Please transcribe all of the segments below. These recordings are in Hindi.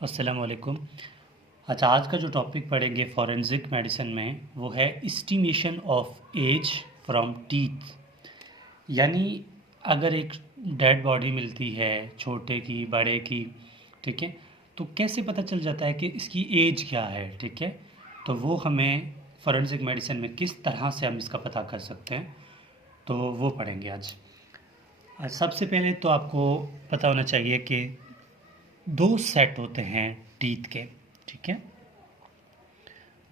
अस्सलाम वालेकुम। अच्छा, आज का जो टॉपिक पढ़ेंगे फॉरेंसिक मेडिसिन में वो है estimation of age from teeth. यानी अगर एक डेड बॉडी मिलती है, छोटे की बड़े की, ठीक है, तो कैसे पता चल जाता है कि इसकी एज क्या है। ठीक है, तो वो हमें फॉरेंसिक मेडिसिन में किस तरह से हम इसका पता कर सकते हैं, तो वो पढ़ेंगे आज। सबसे पहले तो आपको पता होना चाहिए कि दो सेट होते हैं टीथ के। ठीक है,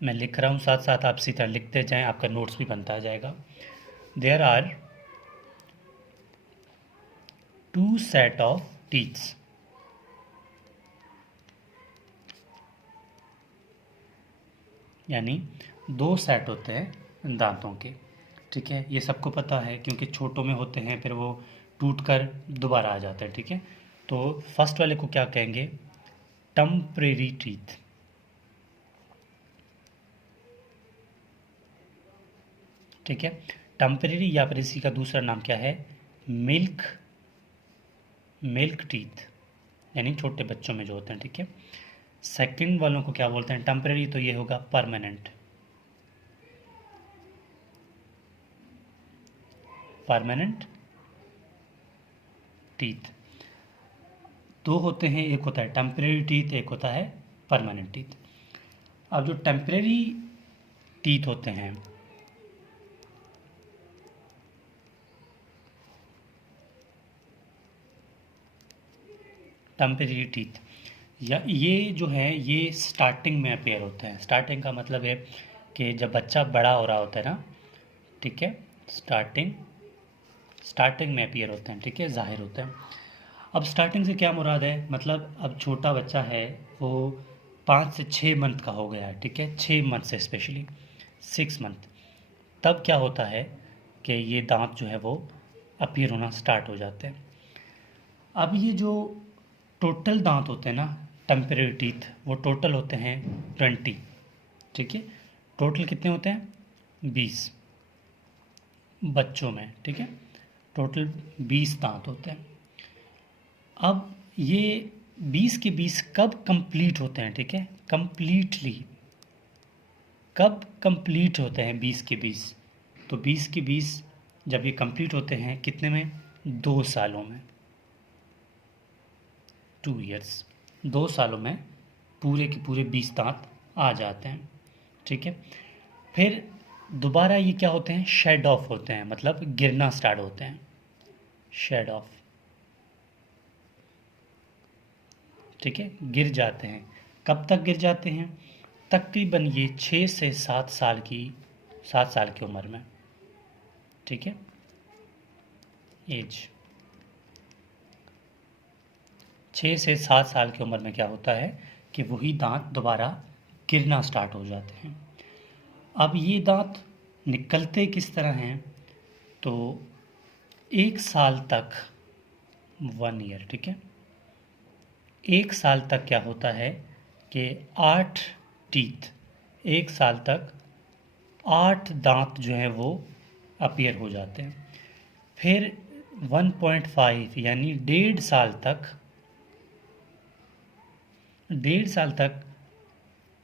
मैं लिख रहा हूँ, साथ साथ आप इसी तरह लिखते जाएं, आपका नोट्स भी बनता जाएगा। There are two set of teeths. यानी दो सेट होते हैं दांतों के। ठीक है, ये सबको पता है क्योंकि छोटों में होते हैं, फिर वो टूट कर दोबारा आ जाते हैं। ठीक है, तो फर्स्ट वाले को क्या कहेंगे? Temporary teeth. ठीक है, टेम्परेरी, या फिर इसी का दूसरा नाम क्या है? मिल्क टीथ, यानी छोटे बच्चों में जो होते हैं। ठीक है, सेकंड वालों को क्या बोलते हैं? टेम्परेरी, तो ये होगा परमानेंट टीथ। दो होते हैं, एक होता है टेम्परेरी टीथ, एक होता है परमानेंट टीथ। अब जो टेम्परेरी टीथ होते हैं, टेम्परेरी टीथ, या ये जो है ये स्टार्टिंग में अपेयर होते हैं। स्टार्टिंग का मतलब है कि जब बच्चा बड़ा हो रहा होता है ना, ठीक है, स्टार्टिंग में अपेयर होते हैं। ठीक है, जाहिर होते हैं। अब स्टार्टिंग से क्या मुराद है? मतलब अब छोटा बच्चा है, वो 5 से 6 मंथ का हो गया है। ठीक है, 6 मंथ से स्पेशली 6 मंथ, तब क्या होता है कि ये दांत जो है वो अपीयर होना स्टार्ट हो जाते हैं। अब ये जो टोटल दांत होते हैं ना, टेम्परेरी टीथ, वो टोटल होते हैं 20। ठीक है, टोटल कितने होते हैं? 20 बच्चों में। ठीक है, टोटल 20 दांत होते हैं। अब ये 20 के 20 कब कंप्लीट होते हैं? ठीक है, कंप्लीटली कब कंप्लीट होते हैं 20 के 20? तो 20 के 20 जब ये कंप्लीट होते हैं, कितने में? 2 सालों में, 2 ईयर्स। 2 सालों में पूरे के पूरे 20 दांत आ जाते हैं। ठीक है, फिर दोबारा ये क्या होते हैं? शेड ऑफ होते हैं, मतलब गिरना स्टार्ट होते हैं। शेड ऑफ, ठीक है, गिर जाते हैं। कब तक गिर जाते हैं? तकरीबन ये 6 से 7 साल की उम्र में। ठीक है, एज 6 से 7 साल की उम्र में क्या होता है कि वही दांत दोबारा गिरना स्टार्ट हो जाते हैं। अब ये दांत निकलते किस तरह हैं? तो 1 साल तक, 1 ईयर, ठीक है, 1 साल तक क्या होता है कि 8 टीथ, 1 साल तक 8 दांत जो हैं वो अपीयर हो जाते हैं। फिर 1.5 यानी 1.5 साल तक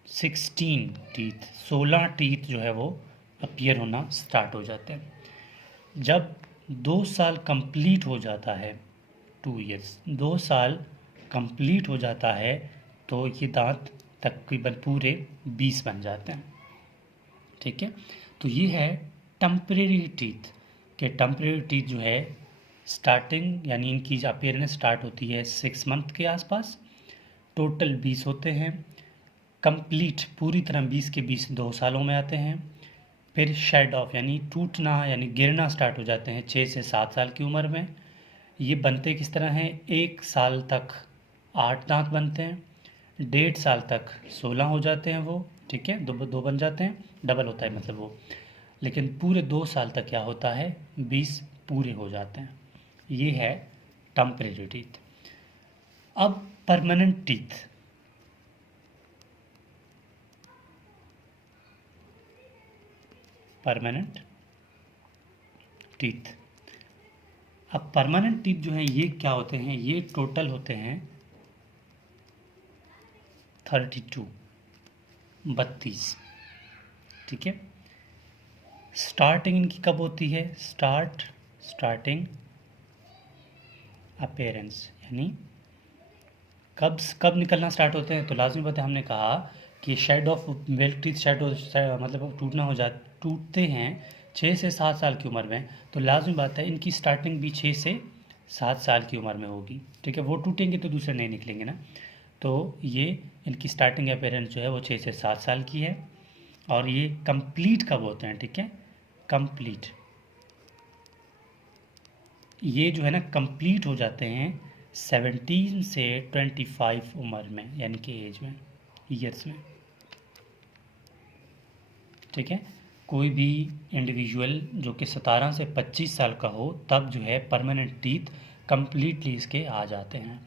16 टीथ जो है वो अपीयर होना स्टार्ट हो जाते हैं। जब 2 साल कंप्लीट हो जाता है, 2 ईयर्स, 2 साल कंप्लीट हो जाता है, तो ये दांत तकरीबन पूरे 20 बन जाते हैं। ठीक है, तो ये है टेम्परेरी टीथ। के टेम्परेरी टीथ जो है स्टार्टिंग, यानी इनकी अपीयरेंस स्टार्ट होती है 6 मंथ के आसपास, टोटल 20 होते हैं, कंप्लीट पूरी तरह 20 के 20 2 सालों में आते हैं। फिर शेड ऑफ, यानी टूटना, यानी गिरना स्टार्ट हो जाते हैं 6 से 7 साल की उम्र में। ये बनते किस तरह हैं? 1 साल तक 8 दांत बनते हैं, 1.5 साल तक 16 हो जाते हैं वो। ठीक है, दो दो बन जाते हैं, डबल होता है मतलब वो। लेकिन पूरे 2 साल तक क्या होता है? 20 पूरे हो जाते हैं। ये है टेम्परेरी टीथ। अब परमानेंट टीथ, परमानेंट टीथ। अब परमानेंट टीथ जो हैं ये क्या होते हैं? ये टोटल होते हैं 32, 32, ठीक है। स्टार्टिंग इनकी कब होती है? स्टार्टिंग अपीयरेंस, यानी कब निकलना स्टार्ट होते हैं? तो लाजमी बात है, हमने कहा कि शेड ऑफ मिल्क टीथ मतलब टूटते हैं 6 से 7 साल की उम्र में। तो लाजमी बात है इनकी स्टार्टिंग भी 6 से 7 साल की उम्र में होगी, ठीक है। वो टूटेंगे तो दूसरे नहीं निकलेंगे ना। तो ये इनकी स्टार्टिंग अपीयरेंस जो है वो 6 से 7 साल की है। और ये कंप्लीट कब होते हैं? ठीक है, कंप्लीट, ये जो है ना कंप्लीट हो जाते हैं 17 से 25 उम्र में, यानी कि एज में, ईयर्स में, ठीक है। कोई भी इंडिविजुअल जो कि 17 से 25 साल का हो तब जो है परमानेंट टीथ कंप्लीटली इसके आ जाते हैं।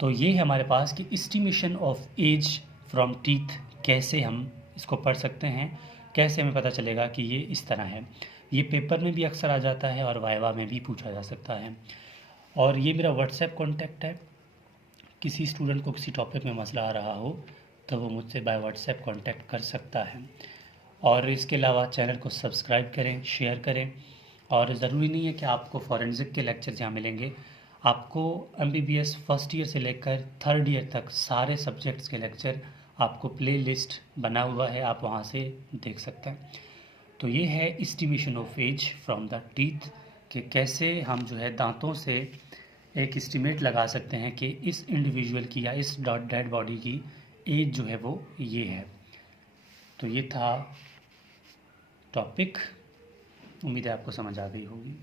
तो ये है हमारे पास कि estimation of age from teeth, कैसे हम इसको पढ़ सकते हैं, कैसे हमें पता चलेगा कि ये इस तरह है। ये पेपर में भी अक्सर आ जाता है और वाइवा में भी पूछा जा सकता है। और ये मेरा व्हाट्सएप कॉन्टैक्ट है, किसी स्टूडेंट को किसी टॉपिक में मसला आ रहा हो तो वो मुझसे बाय व्हाट्सएप कांटेक्ट कर सकता है। और इसके अलावा चैनल को सब्सक्राइब करें, शेयर करें। और ज़रूरी नहीं है कि आपको फॉरेंसिक के लेक्चर्स यहाँ मिलेंगे, आपको MBBS फर्स्ट ईयर से लेकर 3rd ईयर तक सारे सब्जेक्ट्स के लेक्चर आपको प्ले लिस्ट बना हुआ है, आप वहाँ से देख सकते हैं। तो ये है estimation of age from the teeth, कि कैसे हम जो है दांतों से एक एस्टिमेट लगा सकते हैं कि इस इंडिविजुअल की या इस डेड बॉडी की एज जो है वो ये है। तो ये था टॉपिक, उम्मीद है आपको समझ आ गई होगी।